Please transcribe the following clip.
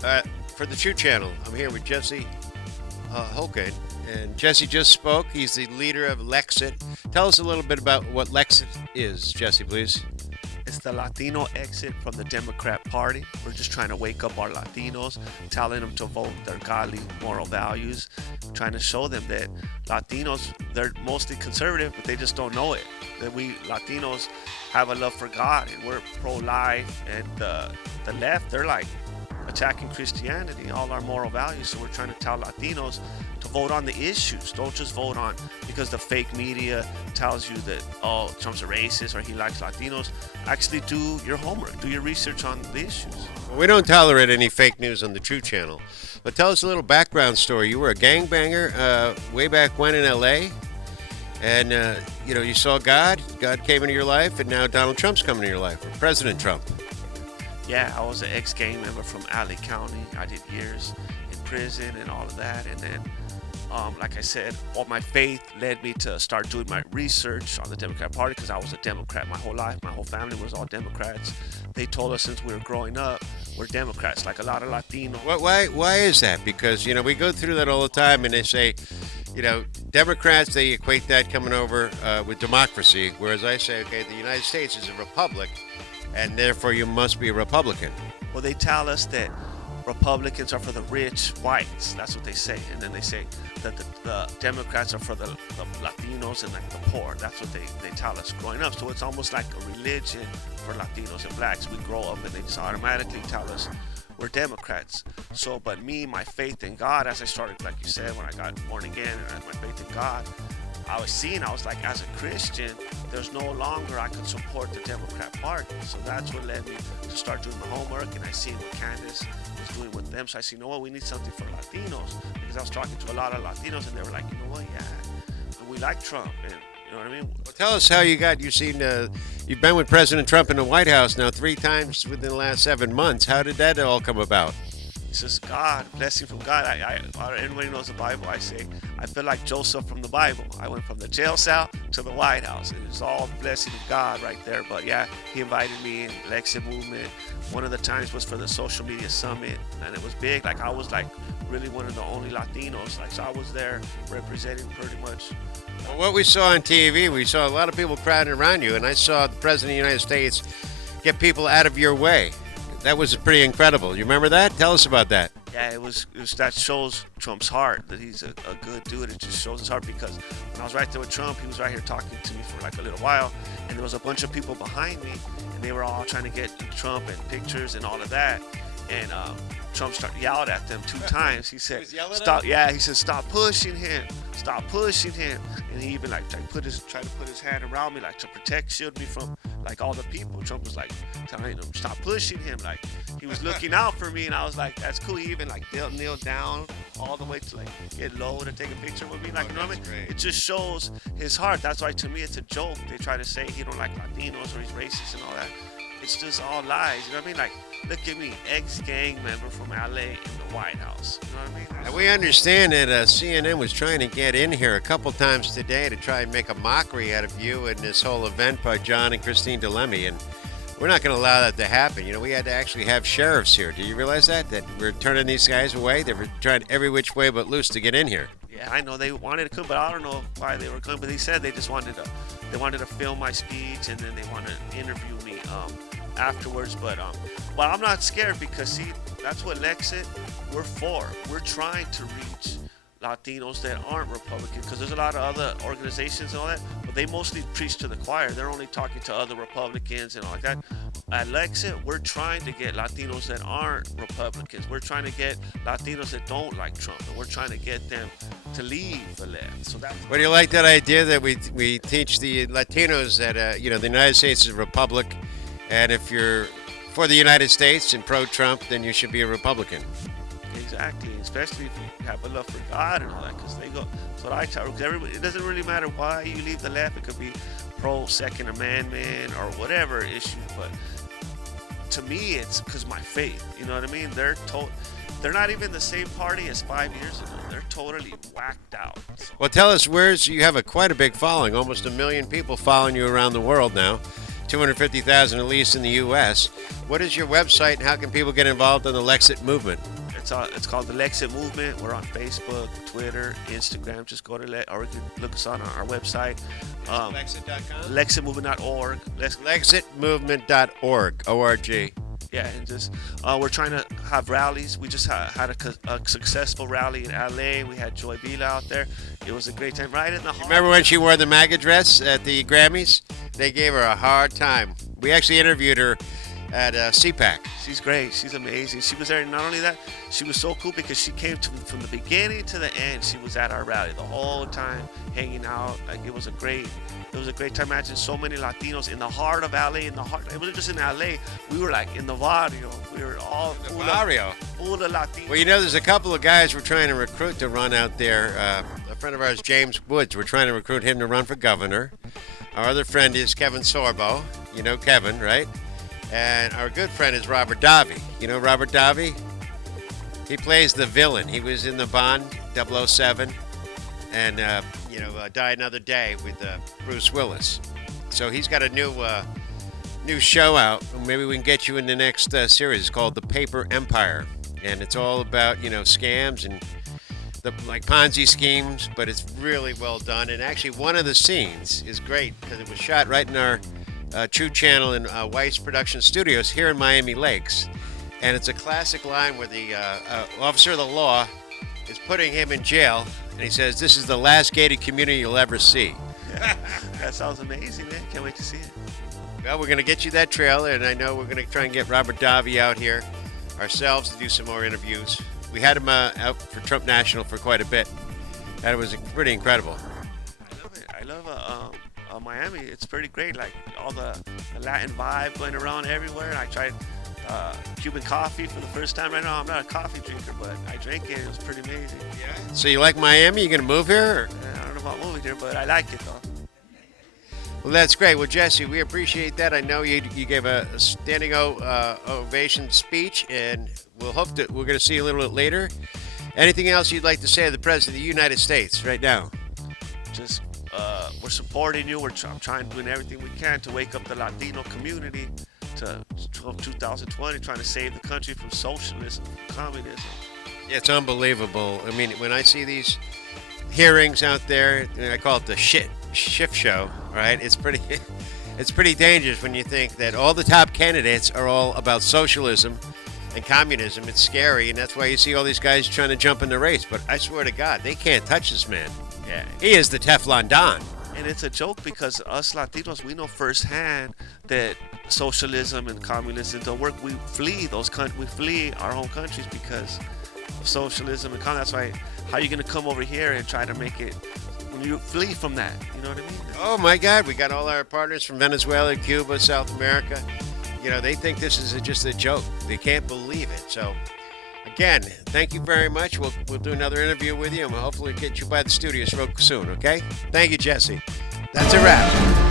For the True Channel, I'm here with Jesse Holguin, and Jesse just spoke. He's the leader of Lex-it. Tell us a little bit about what Lex-it is, Jesse, please. It's the Latino exit from the Democrat Party. We're just trying to wake up our Latinos, telling them to vote their godly moral values, trying to show them that Latinos, they're mostly conservative, but they just don't know it. That we Latinos have a love for God and we're pro-life, and the left, they're like attacking Christianity, all our moral values. So we're trying to tell Latinos to vote on the issues. Don't just vote on because the fake media tells you that, oh, Trump's a racist or he likes Latinos. Actually do your homework, do your research on the issues. Well, we don't tolerate any fake news on the True Channel. But tell us a little background story. You were a gangbanger way back when in L.A., and you saw God. God came into your life, and now Donald Trump's coming into your life, or President Trump. Yeah, I was an ex-gang member from LA County. I did years in prison and all of that. And then, like I said, all my faith led me to start doing my research on the Democrat Party because I was a Democrat my whole life. My whole family was all Democrats. They told us since we were growing up, we're Democrats, like a lot of Latinos. Why is that? Because, we go through that all the time, and they say, Democrats, they equate that coming over with democracy, whereas I say, okay, the United States is a republic, and therefore you must be a Republican. Well, they tell us that Republicans are for the rich whites. That's what they say. And then they say that the Democrats are for the Latinos and like the poor. That's what they tell us growing up. So it's almost like a religion for Latinos and blacks. We grow up and they just automatically tell us we're Democrats. So, but me, my faith in God, as I started, like you said, when I got born again and I had my faith in God, I was like, as a Christian, there's no longer I could support the Democrat Party. So that's what led me to start doing my homework, and I see what Candace was doing with them. So I see, we need something for Latinos, because I was talking to a lot of Latinos, and they were like, yeah, we like Trump, and you know what I mean? Well, tell us how you've been with President Trump in the White House now 3 times within the last 7 months. How did that all come about? It's just God, blessing from God. Everybody knows the Bible. I say, I feel like Joseph from the Bible. I went from the jail cell to the White House. And it's all blessing of God right there. But yeah, he invited me in Lex-it movement. One of the times was for the social media summit, and it was big. Like I was like really one of the only Latinos. Like, so I was there representing pretty much. Well, what we saw on TV, we saw a lot of people crowding around you, and I saw the President of the United States get people out of your way. That was pretty incredible. You remember that? Tell us about that. Yeah, it was that shows Trump's heart, that he's a good dude. It just shows his heart, because when I was right there with Trump, he was right here talking to me for like a little while, and there was a bunch of people behind me, and they were all trying to get Trump and pictures and all of that. And Trump yelled at them 2 times. He said, "Stop!" Yeah, he said, "Stop pushing him! Stop pushing him!" And he even like tried to put his hand around me, like to shield me from like all the people. Trump was like telling him, "Stop pushing him!" Like he was looking out for me, and I was like, "That's cool." He even like kneel down all the way to like get low to take a picture with me. Like, you know what I mean? It just shows his heart. That's why to me it's a joke. They try to say he don't like Latinos or he's racist and all that. It's just all lies. You know what I mean? Like, look at me, ex-gang member from LA in the White House. You know what I mean? And we understand that CNN was trying to get in here a couple times today to try and make a mockery out of you and this whole event by John and Christine DeLemme, and we're not going to allow that to happen. We had to actually have sheriffs here. Do you realize that we're turning these guys away? They were trying every which way but loose to get in here. Yeah, I know they wanted to come, but I don't know why they were coming. But they said they just wanted to film my speech, and then they wanted to interview me afterwards. But I'm not scared, because see, that's what Lex-it we're for. We're trying to reach Latinos that aren't Republican, because there's a lot of other organizations and all that, but they mostly preach to the choir. They're only talking to other Republicans and all like that. At Lex-it, we're trying to get Latinos that aren't Republicans. We're trying to get Latinos that don't like Trump, and we're trying to get them to leave the left. So that's. What do you like that idea that we teach the Latinos that the United States is a republic, and if you're for the United States and pro-Trump, then you should be a Republican? Exactly, especially if you have a love for God and all that, because they go. That's what I tell everybody. It doesn't really matter why you leave the left. It could be pro-Second Amendment or whatever issue, but to me, it's because my faith. You know what I mean? They're not even the same party as 5 years ago. They're totally whacked out. Well, tell us, you have quite a big following, almost 1 million people following you around the world now. 250,000 at least in the U.S. What is your website, and how can people get involved in the Lex-it movement? It's called the Lex-it movement. We're on Facebook, Twitter, Instagram. Just go to or you can look us on our website. Lexit.com? Lexitmovement.org. Lexitmovement.org. O-R-G. Yeah, and just we're trying to have rallies. We just had a successful rally in LA. We had Joy Vila out there. It was a great time, right in the heart. Remember when she wore the MAGA dress at the Grammys? They gave her a hard time. We actually interviewed her at CPAC. She's great. She's amazing. She was there. Not only that, she was so cool because she came from the beginning to the end. She was at our rally the whole time, hanging out. Like it was a great time. Imagine so many Latinos in the heart of LA. It wasn't just in LA. We were like in the barrio. We were all in the barrio. Full of Latinos. Well, you know, there's a couple of guys we're trying to recruit to run out there. A friend of ours, James Woods, we're trying to recruit him to run for governor. Our other friend is Kevin Sorbo. You know Kevin, right? And our good friend is Robert Davi. You know Robert Davi? He plays the villain. He was in the Bond 007 and, died another day with Bruce Willis. So he's got a new show out. Maybe we can get you in the next series. It's called The Paper Empire. And it's all about, scams and like Ponzi schemes, but it's really well done. And actually one of the scenes is great because it was shot right in our True Channel in Weiss Production Studios here in Miami Lakes. And it's a classic line where the officer of the law is putting him in jail, and he says, "This is the last gated community you'll ever see." Yeah, that sounds amazing, man. Can't wait to see it. Well, we're going to get you that trailer, and I know we're going to try and get Robert Davi out here ourselves to do some more interviews. We had him out for Trump National for quite a bit. That was pretty incredible. I love it. I love Miami. It's pretty great. Like all the Latin vibe going around everywhere. I tried Cuban coffee for the first time. Right now, I'm not a coffee drinker, but I drank it. It was pretty amazing. Yeah. So you like Miami? You going to move here? Or? I don't know about moving here, but I like it though. Well, that's great. Well, Jesse, we appreciate that. I know you gave a standing ovation speech, and we're going to see you a little bit later. Anything else you'd like to say to the President of the United States right now? Just we're supporting you. We're trying doing everything we can to wake up the Latino community to 2020, trying to save the country from socialism, communism. Yeah, it's unbelievable. I mean, when I see these hearings out there, I call it the shift show, right? It's pretty dangerous when you think that all the top candidates are all about socialism and communism. It's scary, and that's why you see all these guys trying to jump in the race. But I swear to God, they can't touch this man. Yeah, he is the Teflon Don. And it's a joke because us Latinos, we know firsthand that socialism and communism don't work. We flee we flee our home countries because of socialism and communism. That's why, how are you going to come over here and try to make it when you flee from that? You know what I mean? Oh my God, we got all our partners from Venezuela, Cuba, South America. They think this is just a joke. They can't believe it. So, again, thank you very much. We'll do another interview with you, and we'll hopefully get you by the studios real soon, okay? Thank you, Jesse. That's a wrap.